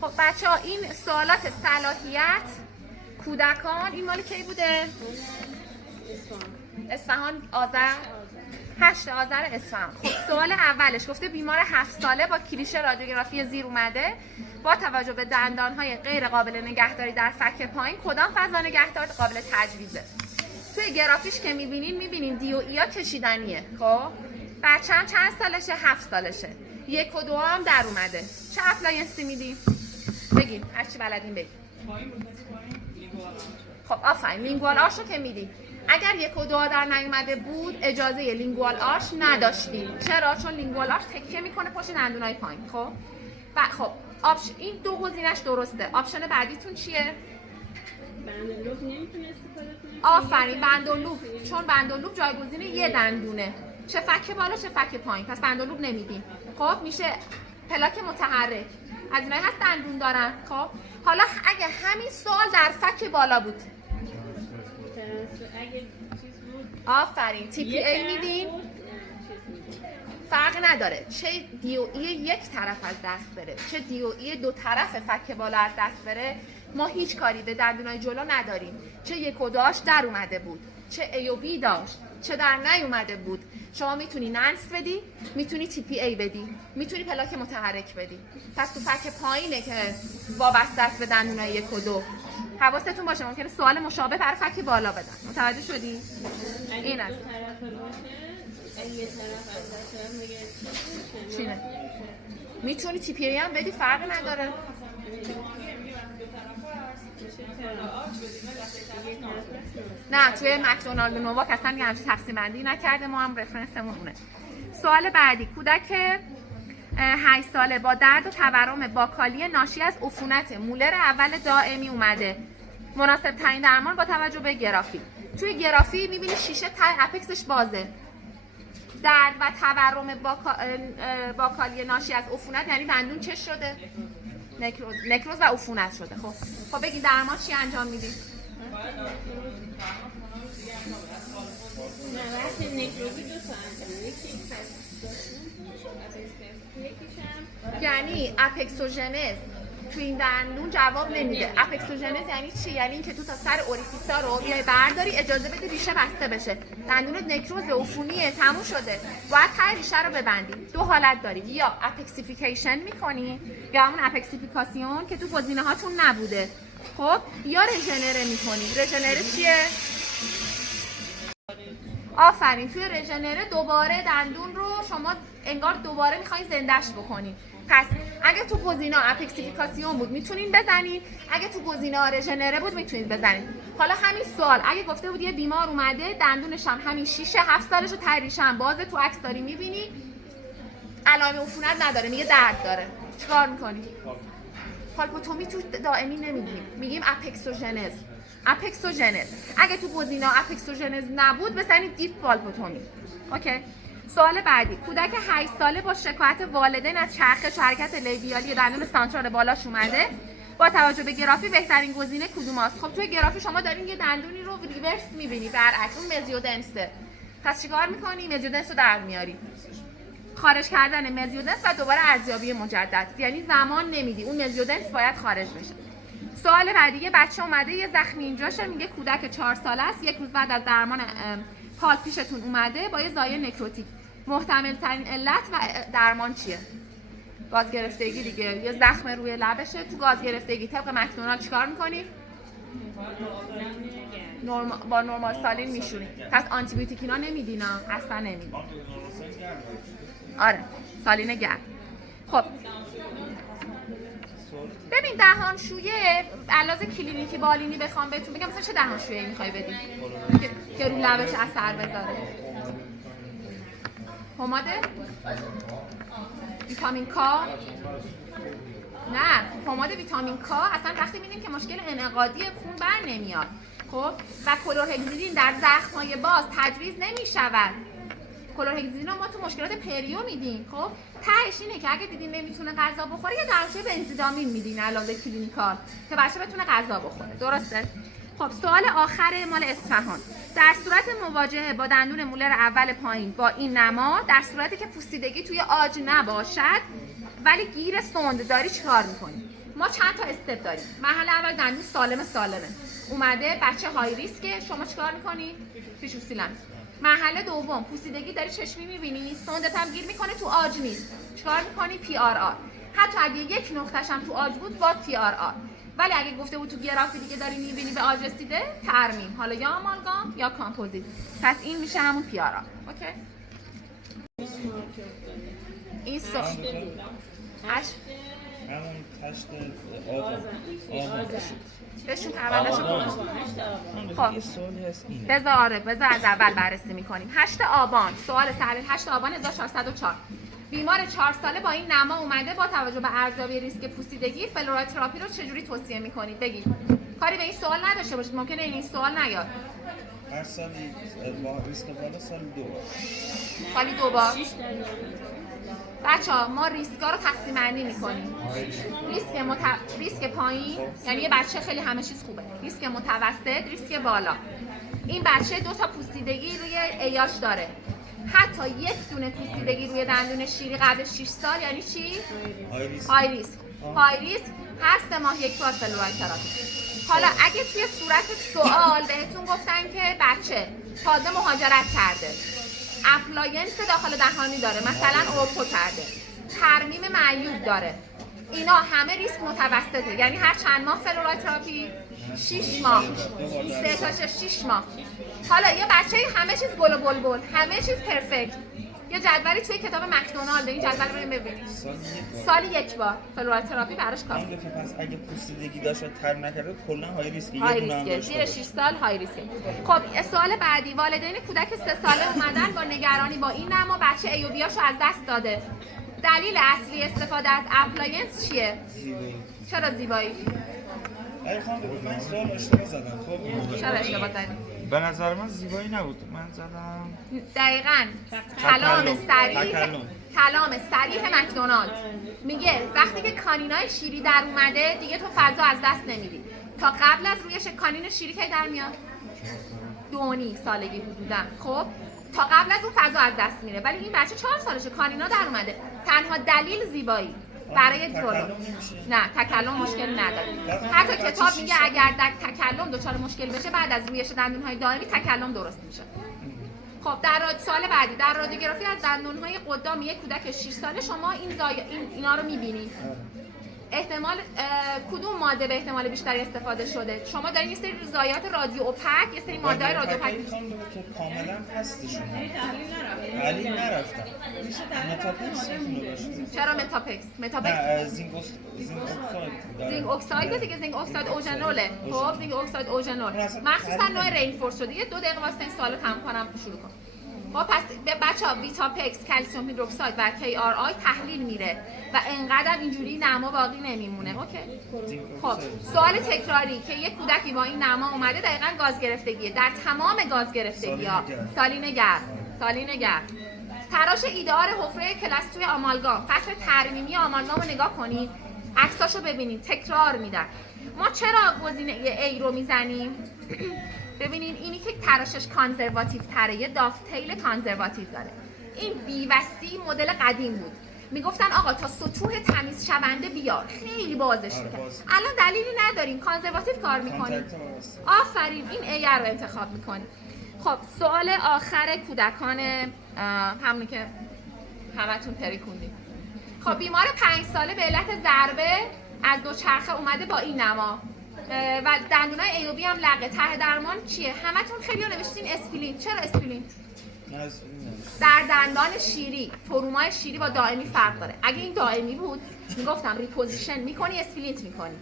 خب بچه ها این سوالات صلاحیت کودکان این مال کی بوده؟ اصفهان آذر 8 آذر اصفهان. خب سوال اولش گفته بیمار 7 ساله با کلیشه رادیوگرافی زیر اومده با توجه به دندانهای غیر قابل نگهداری در فک پایین کدام فضا نگهدار قابل تجویزه؟ توی گرافیش که میبینین دی و ای ها کشیدنیه. خب بچه‌م چند سالشه؟ 7 سالشه. 1 و 2 هم در اومده. چه اپلاینسی میدیم؟ بگیم هرچی بلدین بگیم. خب آفرین لینگوال آرش رو که میدیم. اگر 1 و 2 در نیومده بود اجازه لینگوال آرش نداشتیم. چرا؟ چون لینگوال آرش تکیه میکنه پشت دندونای پایین. خب خب این دو گزینش درسته. آپشن بعدیتون چیه؟ بندلوب نمیتونه استفاده کنه. آفرین بندلوب، چون بندلوب جایگزین یه دندونه، چه فک بالا چه فک پایین، پس بندلوب نمیدیم. خب میشه پلاک متحرک. از اینایی هست دندون دارن. خب حالا اگه همین سوال در فک بالا بود اگه چیز بود آفرین تی پی ای میدین، فرق نداره چه دی او ای یک طرف از دست بره چه دی او ای دو طرف فک بالا از دست بره، ما هیچ کاری به دندونای جلو نداریم. چه 1 و 2 در اومده بود چه ای و بی داشت چه در نیومده بود، شما میتونی ننس بدی، میتونی تی پی ای بدی، میتونی پلاک متحرک بدی. پس تو فک پایینه که وابسته است به دندونای 1 و 2. حواستون باشه ممکنه سوال مشابه بر فک بالا بدن. متوجه شدی؟ این است. یه طرف از دست میگه چینه؟ میتونی تی پی ای هم بدی، فرق نداره. نه توی مکدونالد و نوواک اصلا یه همچین تقسیم بندی نکرده، ما هم رفرنسمون اونه. سوال بعدی کودک 8 ساله با درد و تورم باکالی ناشی از عفونت مولر اول دائمی اومده. مناسب ترین درمان با توجه به گرافی. توی گرافی میبینی شیشه ته اپکسش بازه. درد و تورم باکالی ناشی از عفونت یعنی دندون چه شده؟ نکروز و عفونت شده. خب بگید درمان چی انجام میدید؟ نه وقتی نکروزی 2 تا انجام یعنی اپکسوژنز تو این دندون جواب نمیده. اپکسوژنز یعنی چی؟ یعنی اینکه تو تا سر اوریفیسا رو بیای برداری اجازه بده ریشه بسته بشه. دندونت نکروز عفونیه تموم شده، باید ته ریشه رو ببندی. 2 حالت داریم، یا اپکسیفیکیشن میکنی یا همون اپکسیفیکاسیون که تو گزینه هاتون نبوده. خب یا رژنره میکنی. رژنره چیه؟ آفرین توی رژنره دوباره دندون رو شما انگار دوباره میخواین زندهش بکنین. پس اگه تو گزینه اپکسیفیکاسیون بود میتونین بزنین، اگه تو گزینه رژنره بود میتونین بزنین. حالا همین سوال اگه گفته بود یه بیمار اومده دندونش هم همین 7 سالشه ته ریشه هم بازه، تو عکس داری میبینی علائم عفونت نداره، میگه درد داره، چیکار میکنی؟ پالپوتومی تو دائمی نمیگیم، میگیم اپکسوژنز. اگه تو گزینه اپکسوژنز نبود بزنید دیپ پالپوتومی. اوکی. سوال بعدی کودک 8 ساله با شکایت والدین از چرخش و حرکت لیبیالی دندون سانترال بالاش اومده. با توجه به گرافی بهترین گزینه کدوم است؟ خب توی گرافی شما دارین یه دندونی رو ریورس می‌بینی، برعکس اون مزیودنسه. پس چیکار می‌کنی؟ مزیودنس رو در میاری. خارج کردن مزیودنس و دوباره ارزیابی مجدد، یعنی زمان نمیدی، اون مزیودنس باید خارج بشه. سوال بعدی یه بچه اومده یه زخمی اینجاشه، میگه کودک 4 ساله است، 1 روز بعد از درمان پالپ پیشتون اومده با یه زایه نکروتیک. محتمل ترین علت و درمان چیه؟ گاز گرفتگی دیگه، یه زخم روی لبشه. تو گاز گرفتگی طبق مکدونالد چیکار می‌کنی؟ با نورمال سالین میشونی. پس آنتی بیوتیک اینا نمیدینا، اصلا نمیدین. آره سالین گرم. خب ببین دهانشویه علاوه کلینیکی بالینی بخوام بهتون بگم مثلا چه دهانشویی میخوای بدی که رو لبش اثر بذاره؟ پماده؟ ویتامین کا؟ نه پماد ویتامین کا اصلا وقتی می‌بینیم که مشکل انعقادی خون بر نمیاد. خب و کلورهگزیدین در زخم‌های باز تجویز نمی‌شود. کلورهگزیدین رو ما تو مشکلات پریو میدیم. خب تهش اینه که اگه دیدین نمیتونه غذا بخوره یا دانشجو بنزیدامین میدین علاوه کلینیکال که بچه بتونه غذا بخوره. درسته؟ خب سوال آخر مال اصفهان. در صورت مواجهه با دندون مولر اول پایین با این نما، در صورتی که پوسیدگی توی آج نباشد ولی گیر سوند داری چیکار میکنی؟ ما چند تا استپ داریم. مرحله اول دندون سالمه اومده، بچه های ریسکه، شما چیکار میکنی؟ فیشوسیلن. مرحله دوم پوسیدگی داری چشمی میبینی، سوندت هم گیر میکنه تو آج نیست، چیکار میکنی؟ پی آر آر. حتی اگه یک نقطه‌ش هم تو آج بود باز پی آر آر. ولی اگه گفته بود تو گرافی دیگه داری میبینی به آج رسیده، ترمیم، حالا یا آمالگام یا کامپوزیت. پس این میشه همون پی آر آر. اوکی؟ این هشت همون تشت آبان بهشون پروندهشو کنم. خب یه سوالی هست اینه بذار از اول بررسی میکنیم. 8 آبان، سوال سهل 8 آبان 1404. بیمار 4 ساله با این نما اومده، با توجه به ارزیابی ریسک پوسیدگی فلوراید تراپی رو چجوری توصیه میکنید؟ بگید. کاری به این سوال نداشته باشید، ممکنه این سوال نیاد. هر سالی با ریسک بالا سالی 2 بار. 6 تا 9. بچه‌ها ما ریسکا رو تقسیم بندی می‌کنیم. ریسک پایین یعنی یه بچه خیلی همه چیز خوبه. ریسک متوسط، ریسک بالا. این بچه 2 تا پوسیدگی روی ایاش داره. حتی یک دونه پوسیدگی روی دندون شیری قبل 6 سال یعنی چی؟ های ریسک. های ریسک هر 3 ماه یک بار فلوراید تراپی. حالا اگه توی صورت سوال بهتون گفتن که بچه تازه مهاجرت کرده، اپلاینس داخل دهانی داره، مثلا اورپو کرده، ترمیم معیوب داره، اینا همه ریسک متوسطه، یعنی هر چند ماه فلوراید تراپی؟ 6 ماه. 3 تا 6 ماه. حالا یه بچه همه چیز گل و بلبل، همه چیز پرفکت. یه جدولی توی کتاب مکدونالد، این جدول رو ببینید. سالی یک بار فلوراید تراپی براش کافیه. پس اگه پوسیدگی داشت تر نکرده کلا های ریسکی. های ریسکه، زیر 6 سال های ریسکه. خب سوال بعدی، والدین کودک 3 ساله اومدن با نگرانی با این نما بچه ای و بیاشو از دست داده. دلیل اصلی استفاده از اپلاینس چیه؟ چرا زیبایی؟ ای خانم من سوال اشتباه زدم. خب چرا اشتباه زدی؟ به نظر من زیبایی نبود. من زدم دقیقاً کلام صریح مکدونالد میگه وقتی که کانینای شیری در اومده دیگه تو فضا از دست نمیدی. تا قبل از رویش کانین شیری کی در میاد؟ 2.5 سالگی حدوداً. خب تا قبل از اون فضا از دست میره، ولی این بچه 4 سالشه، کانینا در اومده. تنها دلیل زیبایی برای جلو. نه تکلم مشکل نداره. حتی کتاب میگه اگر در تکلم دچار مشکل بشه بعد از رویش دندون‌های دائمی تکلم درست میشه. خب در سوال بعدی، در رادیوگرافی از دندون‌های قدام یک کودک 6 ساله شما اینا رو می‌بینید. احتمال کدوم ماده به احتمال بیشتری استفاده شده؟ شما دارین یه سری ضایعات رادیو اوپک، یه سری ماده‌های رادیو اوپک که کاملا هستشون. تحلیل نرفتم. متاپکس میتونه باشه. چرا متاپکس؟ نه زینک اکساید دیگه، زینک اکساید اوژنوله. خب زینک اکساید اوژنول مخصوصا نوع رینفورس شده. یه 2 دقیقه واسه این سوالو تموم کنم شروع کنم. خب پس به بچه‌ها ویتاپکس، کلسیم هیدروکساید و کی آر آی تحلیل میره و انقدر اینجوری نما باقی نمیمونه. اوکی. خب سوال تکراری که یک کودکی با این نما اومده دقیقاً گاز گرفتگیه. در تمام گاز گرفتگی‌ها سالین گرم. تراش ایدئال حفره کلاس توی آمالگام، فصل ترمیمی آمالگام رو نگاه کنید، عکساشو ببینید، تکرار میدن. ما چرا گزینه A رو میزنیم؟ ببینید اینی که تراشش کانزرواتیو تره، یه دافتیل کانزرواتیو داره. این B و C مدل قدیم بود. میگفتن آقا تا سطوح تمیز شونده بیار، خیلی بازش میکرد. الان دلیلی نداریم، کانزرواتیو کار میکنیم. آفرین، این A رو انتخاب میکنیم. خب سوال آخر کودکان همونی که همتون پریکوندید. خب بیمار 5 ساله به علت ضربه از دوچرخه اومده با این نما و دندونای ای و بی هم لقه. طرح درمان چیه؟ همتون خیلی نوشتین اسپلین. چرا اسپلین؟ در دندان شیری ترومای شیری با دائمی فرق داره. اگه این دائمی بود میگفتم ریپوزیشن میکنی، اسپلینت میکنی.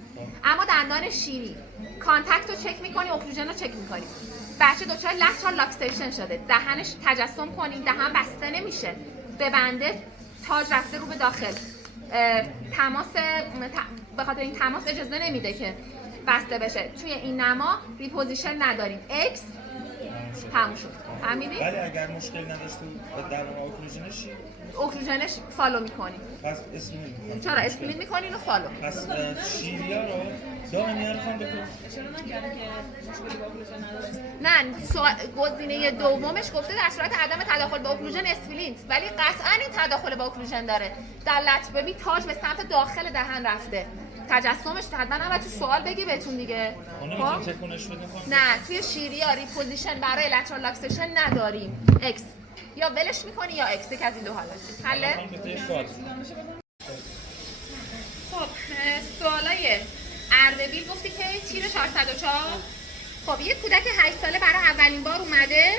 اما دندان شیری کانتکت رو چک میکنی، اوکلوژن رو چک میکنی. بچه دچار لترال لاکسیشن شده، دهنش تجسم کنید، دهن بسته نمیشه، ببنده، تاج رفته رو به داخل، به خاطر این تماس اجازه نمیده که بسته بشه. توی این نما ریپوزیشن نداریم، اکس تموم شد. فهمیدید؟ ولی اگر مشکل نداشت در اوکلوژنش اوکلوژنش فالو میکنیم. پس اسپلین. چرا اسپلین میکنین و فالو؟ پس شیریا رو دارم میاره خواهم بکن. اشاره نکرده که مشکلی با اوکلوژن نه نداره. گزینه دومش گفته در صورت عدم تداخل با اوکلوژن اسفلینت، ولی قطعا این تداخل با اوکلوژن داره. در لطمه تاج به سمت داخل دهن رفته. تجسمش حتما نباید تو سوال بگی بهتون دیگه. اونو میتونی تکونش بده خواهم؟ نه توی شیری یا ریپوزیشن برای لترال لاکسیشن نداریم. اکس یا ولش میکنی یا اکس، یک از این دو حالت. حله؟ خواهم بهت یه سوال. خب سوالای اردبیل گفتی که تیر 404. خب یه کودک 8 ساله برای اولین بار اومده،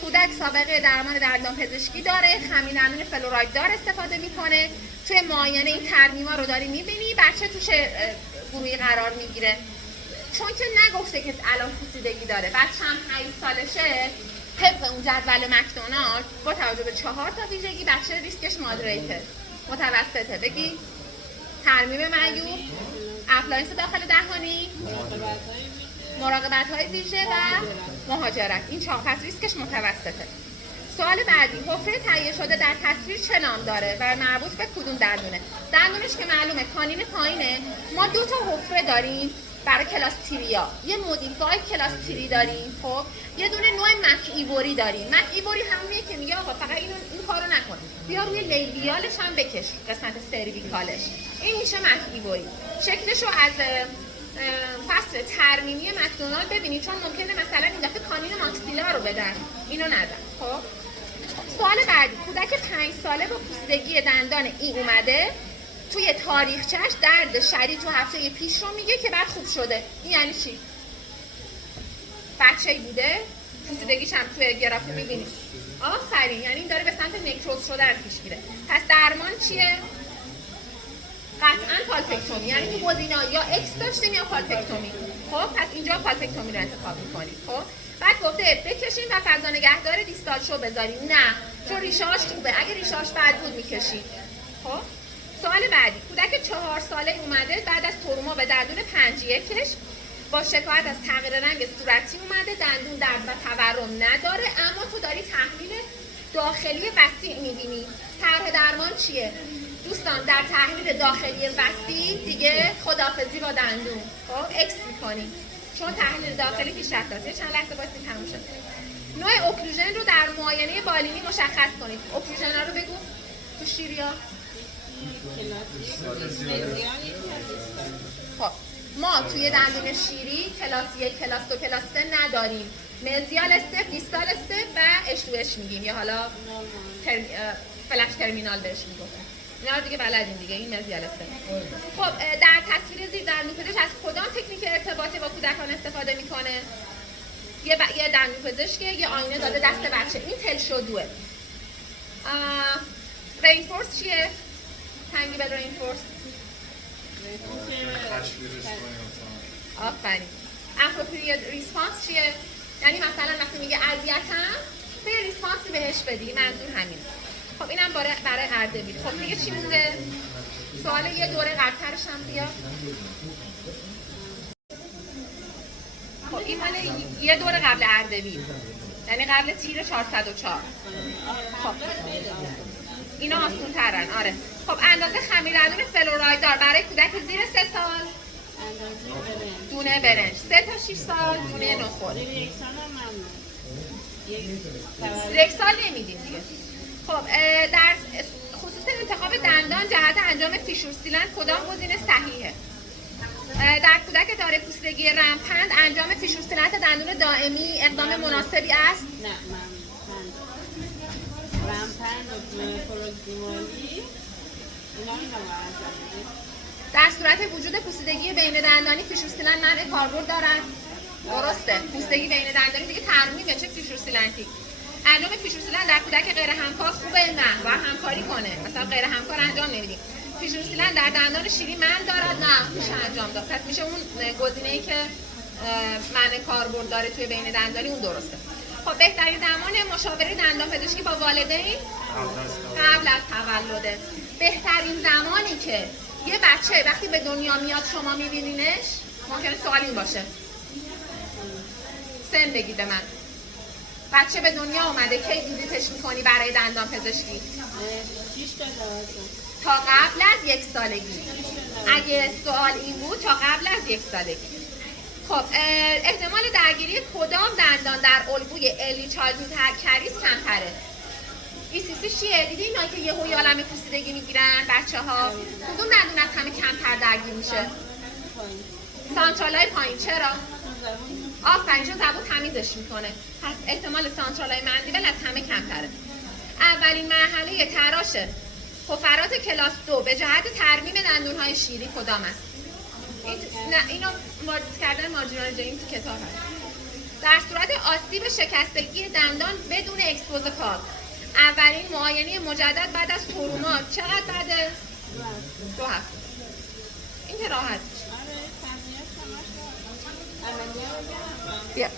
کودک سابقه درمان دندان پزشکی داره، خمیر دندون فلوراید دار استفاده میکنه. توی معاینه این ترمیما رو داری میبینی، بچه توش گروهی قرار میگیره. چون که نگفته که الان پوسیدگی داره، بچه هم 8 سالشه، طبق اون جدول مکدونالد با توجه به 4 تا ویژگی بچه ریسکش مادریته، متوسطه. بگی ترمیم معیوب، افلاینس داخل دهانی، مراقبت‌های ویژه و مهاجرت. این 4 پس ریسکش متوسطه. سوال بعدی، حفره تهیه شده در تصویر چه نام داره و مربوط به کدوم دندونه؟ دندونش که معلومه کانین پایینه. ما 2 تا حفره داریم برای کلاستیریا، یه مودیفای کلاستیری داریم. خب یه دونه نوع مک ایوری داریم. مک ایوری همونیه که میگه آقا فقط این کارو نکن، بیا روی لیلیالش هم بکش، قسمت سرویکالش. این میشه مک ایوری. شکلشو از فصل ترمیمی مکدونالد ببینید، چون ممکنه مثلا این دفعه کانین ماکسیلا رو بدن، اینو ندن. خب سوال بعدی، کودک 5 ساله با پوسیدگی دندان ای اومده، توی تاریخچه‌اش درد شدید تو هفته پیش رو میگه که بعد خوب شده. این یعنی چی؟ بچه‌ای بوده، پوسیدگیش هم توی گرافی می‌بینید. آفرین، یعنی این داره به سمت نکروز شدن پیش میره. پس درمان چیه؟ قطعاً پالپکتومی، یعنی تو گزینه‌ها یا اکس داشتیم یا پالپکتومی. خب پس اینجا پالپکتومی رو انتخاب می‌کنیم. خب بعد گفته بکشیم و فضا نگهدار دیستال شو بذاریم. نه، چون ریشه‌اش خوبه. اگه ریشه‌اش بد بود می‌کشید. خب سوال بعدی، کودک 4 ساله اومده بعد از تروما به دندون پنجیه کش با شکایت از تغییر رنگ صورتی اومده، دندون درد و تورم نداره، اما تو داری تحلیل داخلی وسیع می‌بینی. طرح درمان چیه؟ دوستان در تحلیل داخلی وسیع دیگه خداحافظی با دندون. خب اکس می‌کنی چون تحلیل داخلی پیشرفت داشته. چند لحظه واسه تموم شد. نوع اوکلوژن رو در معاینه بالینی مشخص کنید. اوکلوژن‌ها رو بگو تو شیریا. خب ما توی دندون شیری کلاس 1 کلاس 2 کلاس 3 نداریم. مزیال استپ، دیستال استپ و اشلوش میگیم، یا حالا فلش ترمینال بهش میگفتن. اینا رو دیگه بلدین دیگه، این مزیال استپ. خب در تصویر زیر دندون پزشک از کدام تکنیک ارتباطی با کودکان استفاده میکنه؟ یه دندون پزشکه یه آینه داده دست بچه، این تلشودوه. رینفورس چیه؟ تنگی به رینفورس. آفرین. اپروپریت ریسپانس چیه؟ یعنی مثلا وقتی میگه اذیتم به ریسپانسی بهش بدی، منظور همینه. خب اینم برای اردبیل. خب دیگه چی مونده؟ سوال یه دوره قبل‌ترش هم بیا. خب این مال یه دوره قبل اردبیل، یعنی قبل تیر 404. خب اینا آسون ترن. آره. خب اندازه خمیر دندون فلوراید دار برای کودک زیر 3 سال دونه برنج، 3 تا 6 سال دونه نخود. یک سال نمیدیم دیگه. خب در خصوص انتخاب دندان جهت انجام فیشور سیلند کدام گزینه صحیحه؟ در کودک داره پوسیدگی رمپند انجام فیشور سیلند دندون دائمی اقدام مناسبی است؟ نه، رمپند و پروگزیمالی اینا رو نباید. در صورت وجود پوسیدگی بین دندانی فیشور سیلند منع کاربرد دارد؟ درسته. پوسیدگی بین دندانی دیگه ترمیمه، چه فیشور سیلندی. انجام فیشور سیلند در کودک غیر همکار خوبه؟ نه، باید همکاری کنه. مثلا غیر همکار انجام نمیدیم. فیشور سیلند در دندان شیری من دارد؟ نه، میشه انجام داد. پس میشه اون گزینه‌ای که منع کاربرد داره توی بین دندانی اون درسته. خب بهترین زمان مشاوره دندان پزشکی با والدین قبل از تولده. بهترین زمانی که یه بچه وقتی به دنیا میاد شما میبینینش، ممکنه سوال این باشه، سن بگید به من. بچه به دنیا اومده کی ویزیتش میکنی برای دندان پزشکی؟ 6 تا 12. تا قبل از 1 سالگی. اگه سوال این بود تا قبل از 1 سالگی. خب احتمال درگیری کدام دندان در الگوی ارلی چایلدهود کریس کمتره؟ ECC چیه؟ دیدی اینا که یهو یه عالمه پوسیدگی میگیرن بچه‌ها؟ کدوم دندون از همه کمتر درگیر میشه؟ سانترالای پایین. چرا؟ آفرین، چون زبون تمیزش میکنه. پس احتمال سانترالای مندیبل از همه کمتره. اولین مرحله تراش حفرات کلاس 2 به جهت ترمیم دندون‌های شیری کدام است؟ اینو وارد کردن ماجرای جین تو کتاب هست. در صورت آسیب شکستگی دندان بدون اکسپوز پاک، اولین معاینه مجدد بعد از تروما چقدر بعد 2 هفته؟ این که راحت. آره، تمرینش همش عملیه رو بیا